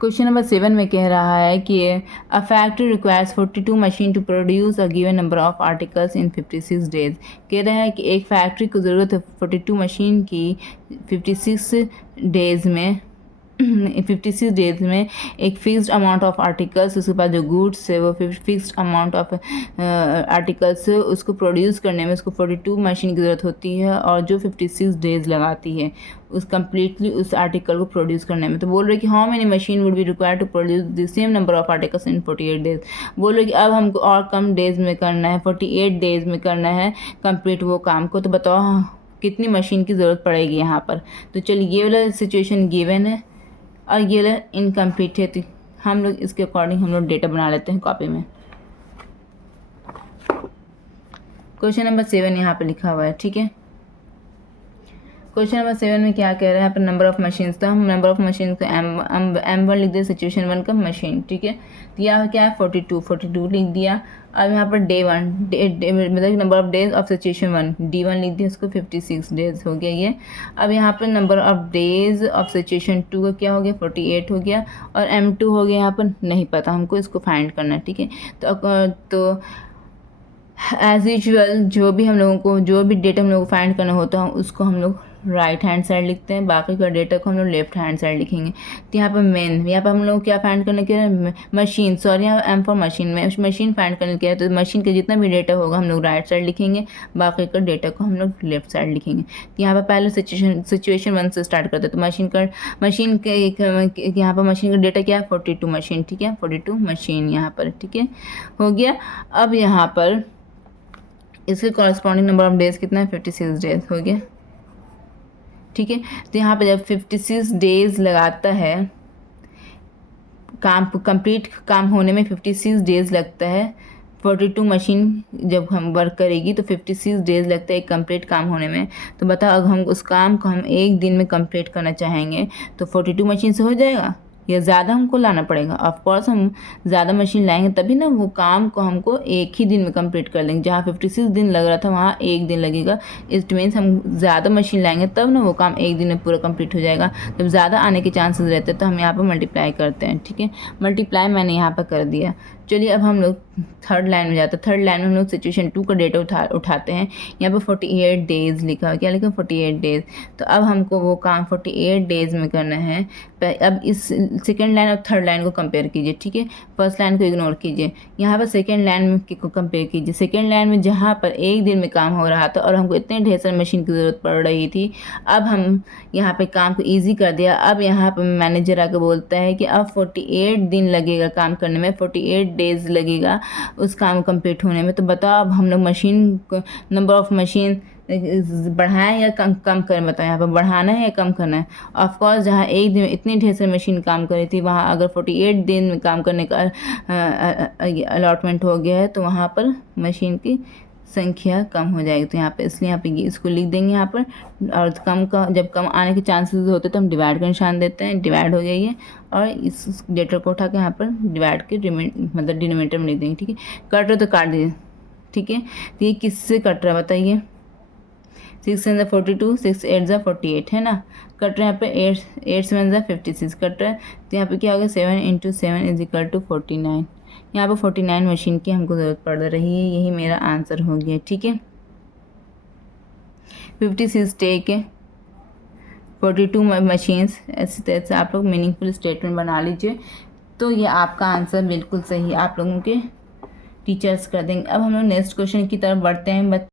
Question number 7 में कह रहा है कि a factory requires 42 machine to produce a given number of articles in 56 days. कह रहा है कि एक फैक्ट्री को ज़रूरत है 42 मशीन की 56 डेज में 56 डेज में एक फिक्स्ड अमाउंट ऑफ आर्टिकल्स, उसके बाद जो गुड्स है वो फिक्स्ड अमाउंट ऑफ आर्टिकल्स उसको प्रोड्यूस करने में उसको 42 मशीन की ज़रूरत होती है और जो 56 डेज लगाती है उस कम्प्लीटली उस आर्टिकल को प्रोड्यूस करने में। तो बोल रहे कि how many machine would be required to produce the same number of articles in 48 days. बोल रहे कि अब हमको और कम डेज में करना है, 48 डेज में करना है कंप्लीट वो काम को। तो बताओ कितनी मशीन की ज़रूरत पड़ेगी यहाँ पर। तो चलिए ये वाला सिचुएशन गिवन है और ये वाला इनकम्प्लीट है, तो हम लोग इसके अकॉर्डिंग हम लोग डेटा बना लेते हैं कॉपी में। क्वेश्चन नंबर 7 यहाँ पे लिखा हुआ है, ठीक है। क्वेश्चन नंबर 7 में क्या कह रहे हैं यहाँ पर नंबर ऑफ मशीन्स। तो हम नंबर ऑफ मशीन को M1 लिख दिया, सिचुएशन 1 का मशीन, ठीक है। तो यहाँ क्या है 42 लिख दिया। अब यहाँ पर डे 1 मतलब number of days of situation 1 D1 लिख दिया, उसको 56 डेज हो गया ये। अब यहाँ पर number of days of situation 2 का क्या हो गया 48 हो गया और M2 हो गया यहाँ पर नहीं पता, हमको इसको फाइंड करना है, ठीक है। तो एज़ यूजुअल जो भी हम लोगों को जो भी डेटा हम लोग को फाइंड करना होता है उसको हम लोग राइट हैंड साइड लिखते हैं, बाकी का डेटा को हम लोग लेफ्ट हैंड साइड लिखेंगे। तो यहाँ पर यहाँ पर हम लोग क्या फाइंड करने के लिए मशीन, सॉरी यहाँ M फॉर मशीन में मशीन फाइंड करने के लिए, तो मशीन का जितना भी डेटा होगा हम लोग राइट साइड लिखेंगे, बाकी का डेटा को हम लोग लेफ्ट साइड लिखेंगे। तो यहाँ पर पहले सिचुएशन 1 से स्टार्ट करते हैं। तो मशीन के यहाँ पर मशीन का डेटा क्या है 42 मशीन, ठीक है, 42 मशीन यहाँ पर, ठीक है, हो गया। अब यहाँ पर इसके कॉरस्पॉन्डिंग नंबर ऑफ डेज कितना है 56 डेज हो गया, ठीक है। तो यहाँ पे जब 56 डेज लगाता है काम कंप्लीट काम होने में 56 डेज लगता है। 42 मशीन जब हम वर्क करेगी तो 56 डेज लगता है एक कंप्लीट काम होने में। तो बताओ अगर हम उस काम को हम एक दिन में कंप्लीट करना चाहेंगे तो 42 मशीन से हो जाएगा या ज़्यादा हमको लाना पड़ेगा। ऑफकोर्स हम ज़्यादा मशीन लाएंगे तभी ना वो काम को हमको एक ही दिन में कंप्लीट कर लेंगे। जहाँ 56 दिन लग रहा था वहाँ एक दिन लगेगा। इट मीन्स हम ज़्यादा मशीन लाएंगे तब ना वो काम एक दिन में पूरा कंप्लीट हो जाएगा। जब ज़्यादा आने के चांसेस रहते हैं तो हम यहाँ पर मल्टीप्लाई करते हैं, ठीक है। मल्टीप्लाई मैंने यहाँ पर कर दिया। चलिए अब हम लोग थर्ड लाइन में जाते हैं। थर्ड लाइन में हम लोग सिचुएशन 2 का डेटा उठाते हैं। यहाँ पर 48 डेज लिखा है, क्या लिखा 48 डेज। तो अब हमको वो काम 48 डेज में करना है। अब इस सेकेंड लाइन और थर्ड लाइन को कंपेयर कीजिए, ठीक है। फर्स्ट लाइन को इग्नोर कीजिए, यहाँ पर सेकेंड लाइन में को कंपेयर कीजिए। सेकेंड लाइन में जहाँ पर एक दिन में काम हो रहा था और हमको इतने ढेर सारी मशीन की ज़रूरत पड़ रही थी, अब हम यहाँ पे काम को ईजी कर दिया। अब यहाँ पर मैनेजर आके बोलता है कि अब 48 दिन लगेगा काम करने में, 48 डेज लगेगा उस काम कंप्लीट होने में। तो बताओ अब हम लोग मशीन नंबर ऑफ मशीन बढ़ाएं या कम करें, बताओ यहाँ पर बढ़ाना है या कम करना है। ऑफकोर्स जहाँ एक दिन में इतनी ढेर सारी मशीन काम कर रही थी वहाँ अगर 48 दिन में काम करने का अलॉटमेंट हो गया है तो वहाँ पर मशीन की संख्या कम हो जाएगी। तो यहाँ पे इसलिए यहाँ पे इसको लिख देंगे यहाँ पर। और कम का जब कम आने के चांसेस होते तो हम डिवाइड का निशान देते हैं, डिवाइड हो गया ये। और इस डेटा को उठा के यहाँ पर डिवाइड के मतलब डिनोमिनेटर में लिख देंगे, ठीक है। कट रहा तो काट दीजिए, ठीक है। तो ये किससे कट रहा है बताइए। 6 7 42, 6 8 48 है ना, कट रहा है यहाँ पे 8 7 56 कट रहा है। तो यहाँ पे क्या हो गया 7 × 7 = 49। यहाँ पे 49 मशीन की हमको ज़रूरत पड़ रही है, यही मेरा आंसर हो गया, ठीक है। 56 टेक है, 42 मशीन्स, ऐसी तरह से आप लोग मीनिंगफुल स्टेटमेंट बना लीजिए। तो ये आपका आंसर बिल्कुल सही आप लोगों के टीचर्स कर देंगे। अब हम लोग नेक्स्ट क्वेश्चन की तरफ बढ़ते हैं।